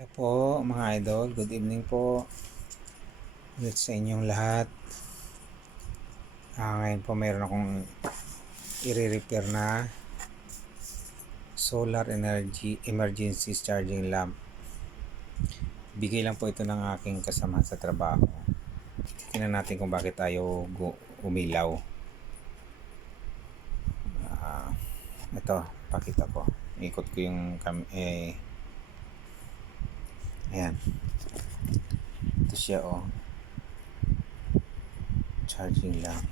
Hello po mga idol, good evening po ulit sa inyong lahat. Ngayon po mayroon akong i-repair na solar energy emergency charging lamp. Bigay lang po ito ng aking kasama sa trabaho. Tingnan natin kung bakit ayaw umilaw. Ito, pakita ko. Ikot ko yung ayan. Ito siya charging lamp.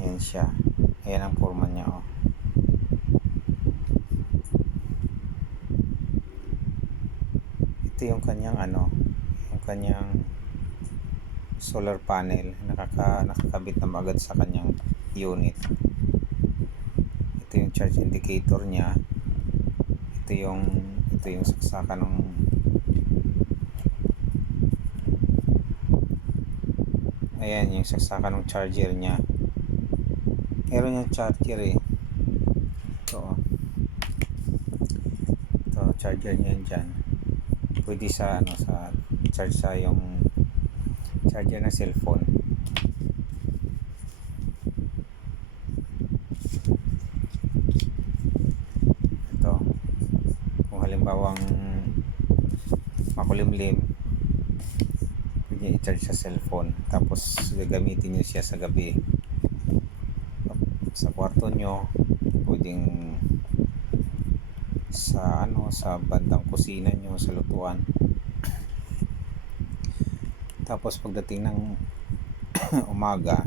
Ayan siya. Ayan ang forma niya Ito yung kanyang yung kanyang solar panel nakakabit na agad sa kanyang unit. Ito yung charge indicator niya. Ito yung saksakan ng ayan yung saksakan ng charger niya. Meron yung charger ito charger niya dyan. Pwede sa sa charge sa yung charger ng cellphone. Ito kung halimbawang makulimlim, pwede i-charge sa cellphone, tapos gagamitin nyo siya sa gabi sa kwarto nyo, pwedeng sa bandang kusina nyo, sa lutuan. Tapos pagdating ng umaga,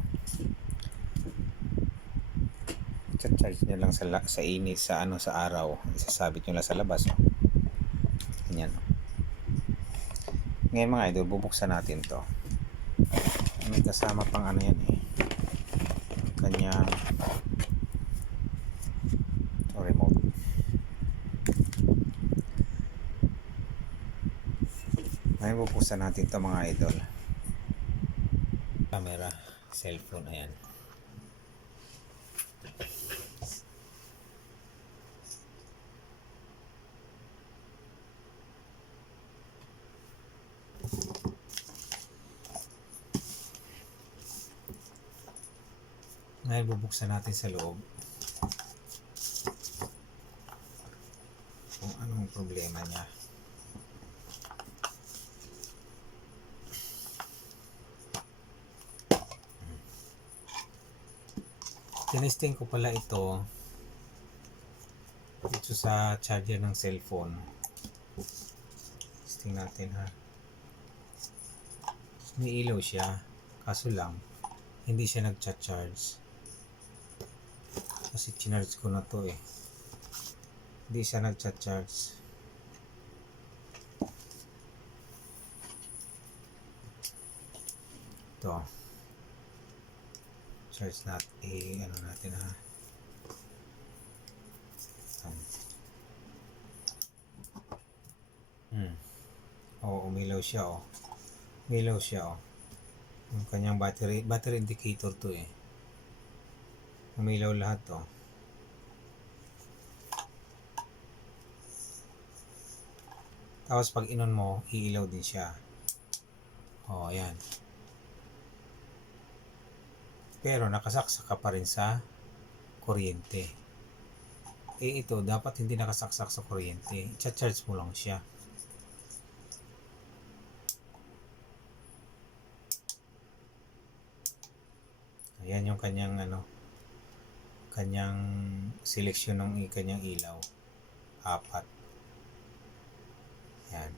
charge nyo lang sa init, sa araw, isasabit nyo lang sa labas. Ganyan. Ngayon mga idol, bubuksan natin to. May kasama pang yan kanyang remote. Ngayon bubuksan natin to mga idol. Camera, cellphone, ayan. Ngayon bubuksan natin sa loob kung anong problema niya. Tinesting ko pala ito dito sa charger ng cellphone. Testing natin may ilaw siya, kaso lang hindi siya nagcha-charge kasi chinarge ko na to hindi siya nagcha-charge. Ito charge natin natin umilaw siya umilaw siya yung kanyang battery indicator to umilaw lahat tapos pag inon mo iilaw din siya ayan, pero nakasaksak ka pa rin sa kuryente. Ito dapat hindi nakasaksak sa kuryente, i-charge mo lang siya. Ayan yung kanyang kanyang seleksyon ng kanyang ilaw, 4. Ayan.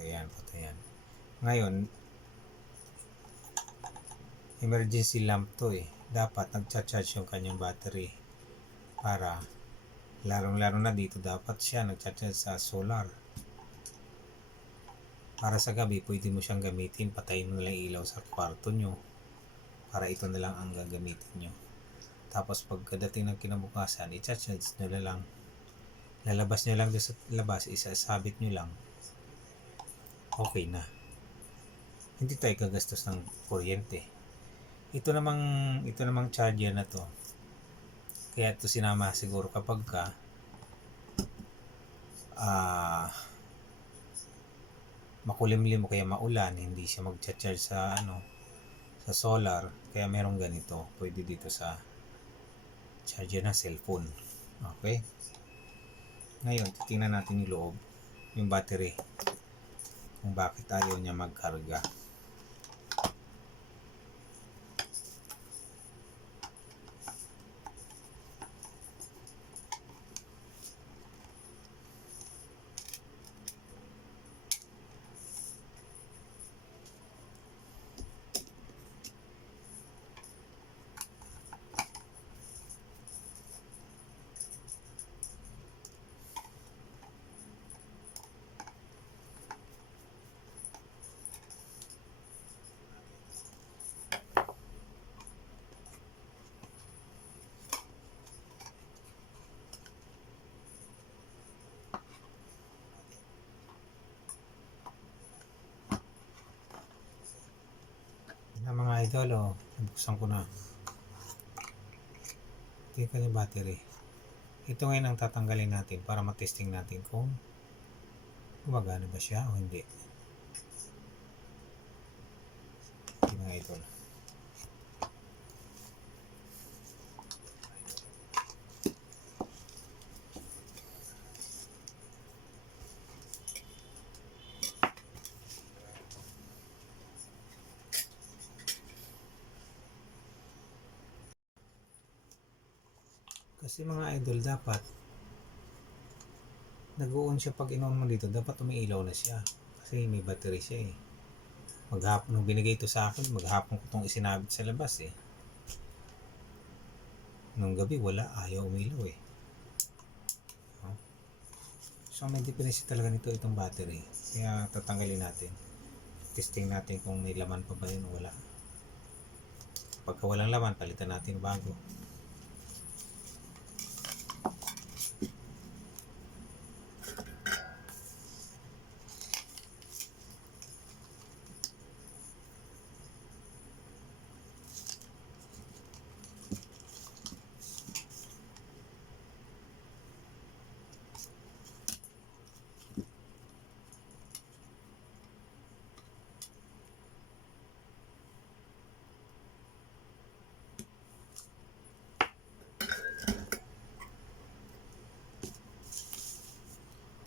Ayan, patayan. Ngayon, emergency lamp to dapat nagcha-charge yung kanyang battery para larong-laro na dito dapat siya nagcha-charge sa solar. Para sa gabi, pwede mo siyang gamitin. Patayin mo na lang ilaw sa kwarto nyo. Para ito na lang ang gagamitin nyo. Tapos pagkadating ng kinabukasan, i-charge nyo na lang. Lalabas nyo lang doon sa labas, isasabit nyo lang. Okay na. Hindi tayo gagastos ng kuryente. Ito namang charger na to. Kaya ito sinama siguro kapag ka makulimlim o kaya maulan, hindi siya mag-charge sa sa solar, kaya merong ganito. Pwede dito sa charger ng cellphone. Okay? Ngayon, titingnan natin yung loob, yung battery. Kung bakit ayaw niya magkarga. Na mga idol, nabuksan ko na. Tingnan yung battery. Ito ngayon ang tatanggalin natin para matesting natin kung gumagana ba siya o hindi. Ito mga idol. Kasi mga idol, dapat nag-on siya pag in-on mo dito, dapat umiilaw na siya. Kasi may battery siya eh. Maghapon, nung binigay ito sa akin, maghapon ko itong isinabit sa labas eh. Nung gabi, wala. Ayaw umilaw eh. So, may diferensya talaga nito itong battery. Kaya tatanggalin natin. Testing natin kung may laman pa ba yun o wala. Pagka walang laman, palitan natin bago.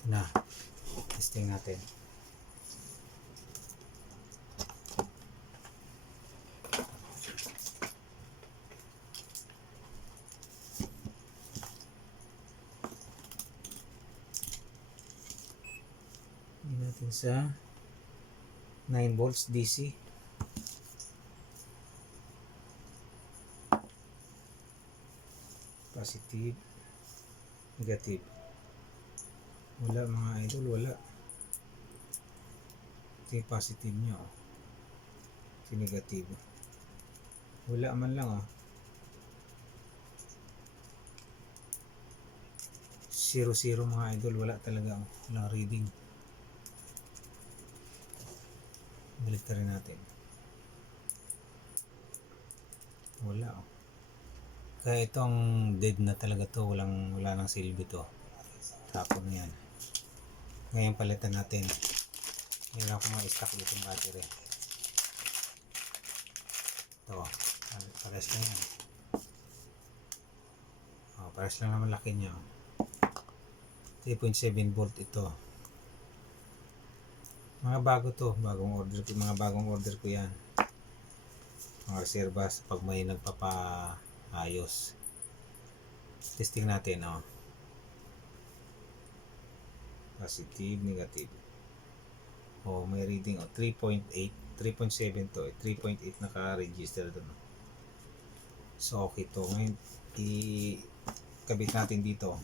Na, testing natin. Hindi natin sa 9 volts DC. Positive, negative. Wala mga idol, wala. Ito yung positive nyo. Ito yung negative. Wala man lang 0-0 mga idol, wala talaga. Walang reading. Balik rin natin. Wala Kaya itong dead na talaga to, wala nang silbi to. Tapon na yan. Ngayon palitan natin. Meron akong ma-stock dito yung battery. Ito, pares na yan. Pares lang naman laki niya. 3.7 volt ito. Mga bago to, mga bagong order ko yan. Mga reservas pag may nagpapaayos. Testing natin, positive, negative. May reading 3.8, 3.7 to, 3.8 naka-register doon. So okay to. Ngayon ikabit natin dito.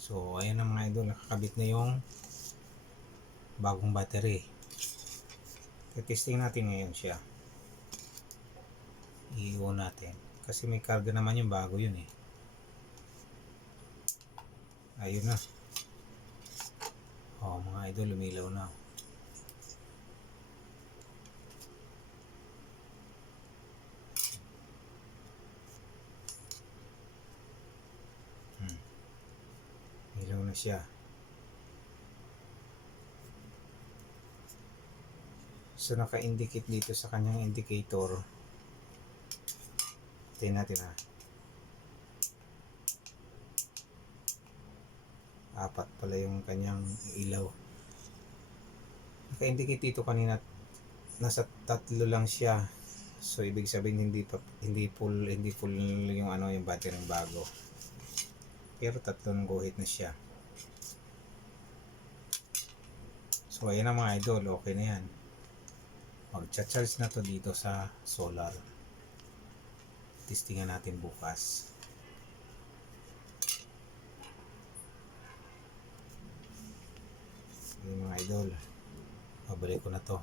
So ayan na mga idol, nakakabit na yung bagong battery. Testing natin ngayon siya. I-on natin kasi may karga naman yung bago yun eh. Ayun na. Mga idol, lumilaw na. Ilaw na siya. So naka-indicate dito sa kanyang indicator. Tingnan natin ha. 4 pala yung kanyang ilaw. Naka-indicate dito kanina nasa 3 lang siya. So ibig sabihin hindi full yung yung battery ng bago. Pero 3 guhit na siya. So ayan na mga idol, okay na yan. Mag-charge na to dito sa solar. Testingan natin bukas. Ayan mga idol, pabalik ko na to.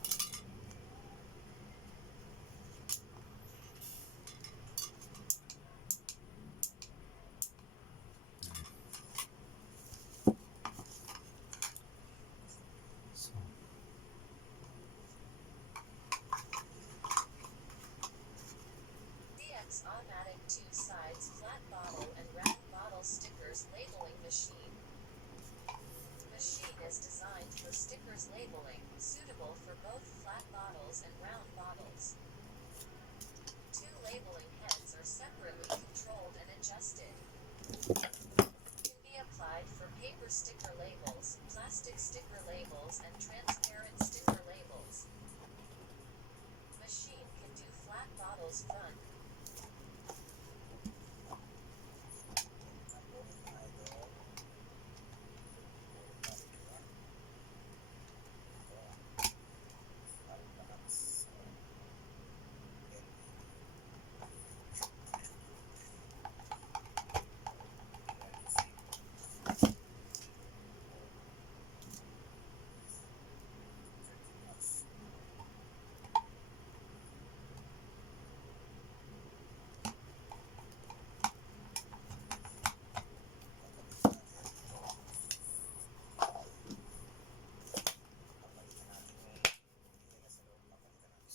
Automatic 2 sides flat bottle and round bottle stickers labeling machine. Machine is designed for stickers labeling, suitable for both flat bottles and round bottles. 2 labeling heads are separately controlled and adjusted. Can be applied for paper sticker labels, plastic sticker labels and transparent sticker labels. Machine can do flat bottles front.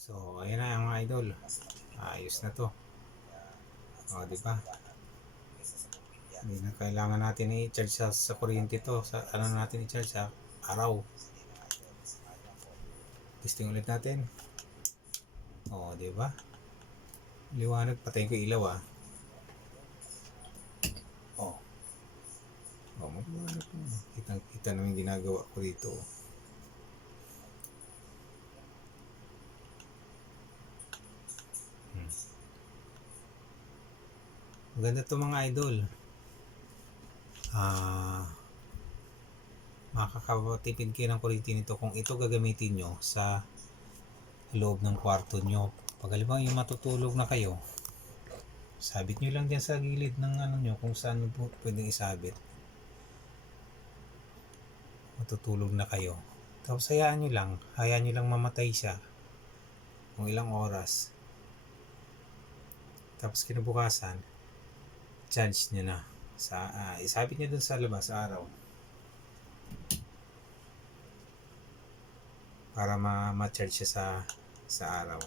So ayan na mga idol, ayos na to. Di ba? Hindi na kailangan natin i-charge sa kuryente to. Sa natin i-charge sa araw. Testing ulit natin. Di ba? Liwanag, patayin ko ilaw ah. Maliwanag po. Kitang-kita naman ginagawa ko dito. Maganda to mga idol. Makakatipid kayo ng kuryente nito kung ito gagamitin nyo sa loob ng kwarto nyo. Pag halimbawa yung matutulog na kayo, sabit nyo lang dyan sa gilid ng nyo kung saan po pwedeng isabit. Matutulog na kayo. Tapos hayaan nyo lang mamatay siya kung ilang oras. Tapos kinabukasan, charge nyo na. Isabit nyo dun sa labas sa araw. Para ma-charge siya sa araw.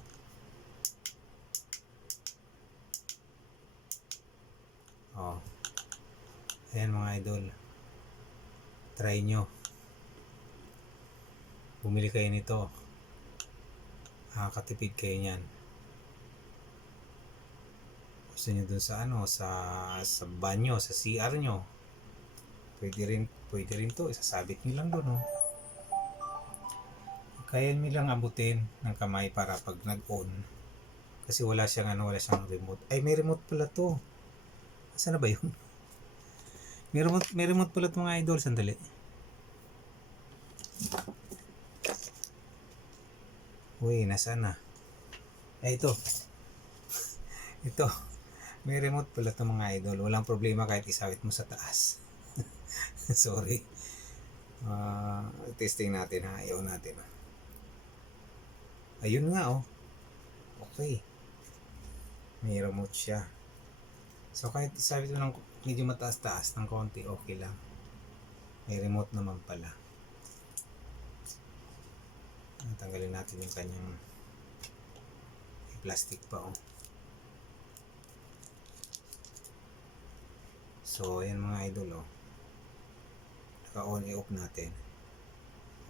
Ayan mga idol. Try nyo. Bumili kayo nito. Makakatipid kayo niyan. Gusto nyo dun sa banyo, sa CR nyo. Pwede rin to. Isasabit nyo lang dun. Kaya nyo lang abutin ng kamay para pag nag-on. Kasi wala siyang remote. Ay, may remote pala to. Saan na ba yun? May remote pala to mga idol. Sandali. Uy, nasaan na? Ito. Ito. May remote pala to mga idol. Walang problema kahit isawit mo sa taas. Sorry. Testing natin ha. Ayaw natin. Ayun nga oh. Okay. May remote siya. So kahit sabi ko ng medyo mataas-taas ng konti, okay lang. May remote naman pala. Tanggalin natin yung kanyang plastic pa oh. So ayan mga idol oh. Naka-on i-off natin.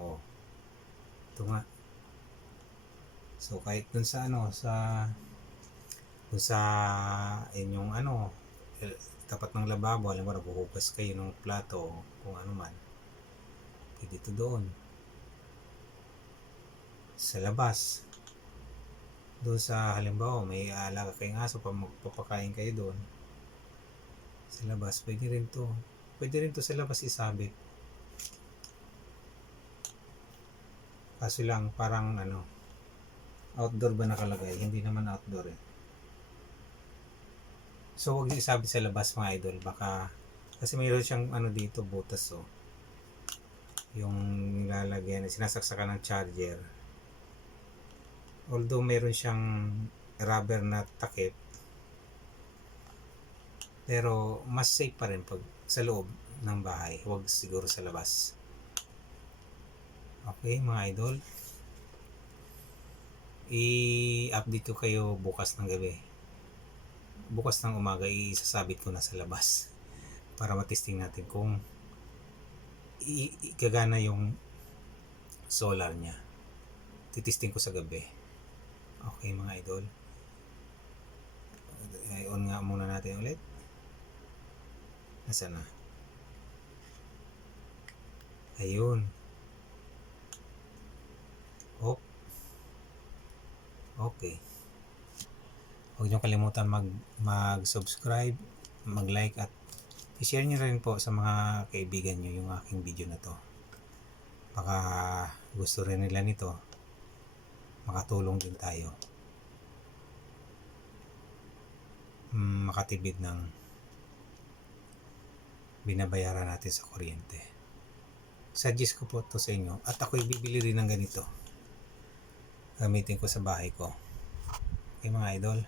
Oh. Ito nga. So kahit dun sa inyong tapat ng lababo, alam mo naghuhugas kayo ng plato o kung ano man, pwede ito doon. Sa labas, doon sa halimbawa may alaga kayong aso pa magpapakain kayo doon sa labas, pwede rin to sa labas isabit. Kaso lang parang outdoor ba nakalagay? Hindi naman outdoor eh. So wag niyo isabit sa labas mga idol, baka kasi mayroon siyang dito butas oh. Yung nilalagyan, sinasaksakan ng charger. Although mayroon siyang rubber na takip, pero mas safe pa rin pag sa loob ng bahay, wag siguro sa labas. Okay mga idol, i-update ko kayo bukas ng gabi. Bukas ng umaga isasabit ko na sa labas para matesting natin kung gagana yung solar niya. Titesting ko sa gabi. Okay mga idol, on nga muna natin ulit. Nasaan na? Ayun. Oh. Okay. Huwag niyo kalimutan mag-subscribe, mag-like at i-share niyo rin po sa mga kaibigan niyo yung aking video na to. Baka gusto rin nila nito. Makatulong din tayo. Makatipid ng binabayaran natin sa kuryente. Suggest ko po to sa inyo at ako'y bibili rin ng ganito. Gamitin ko sa bahay ko. Okay mga idol.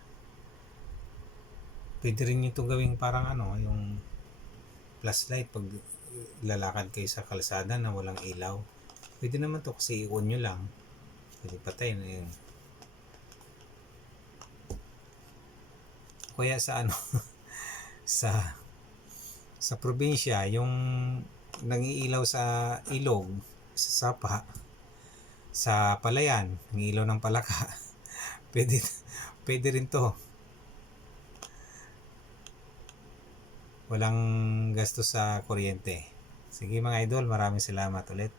Pwede rin nyo itong gawing parang yung flashlight pag lalakad kayo sa kalsada na walang ilaw. Pwede naman to kasi i-on nyo lang. Pwede patay na yun. Kaya sa sa probinsya, yung nangiilaw sa ilog, sa sapa, sa palayan, nangiilaw ng palaka. pwede rin to. Walang gasto sa kuryente. Sige mga idol, maraming salamat ulit.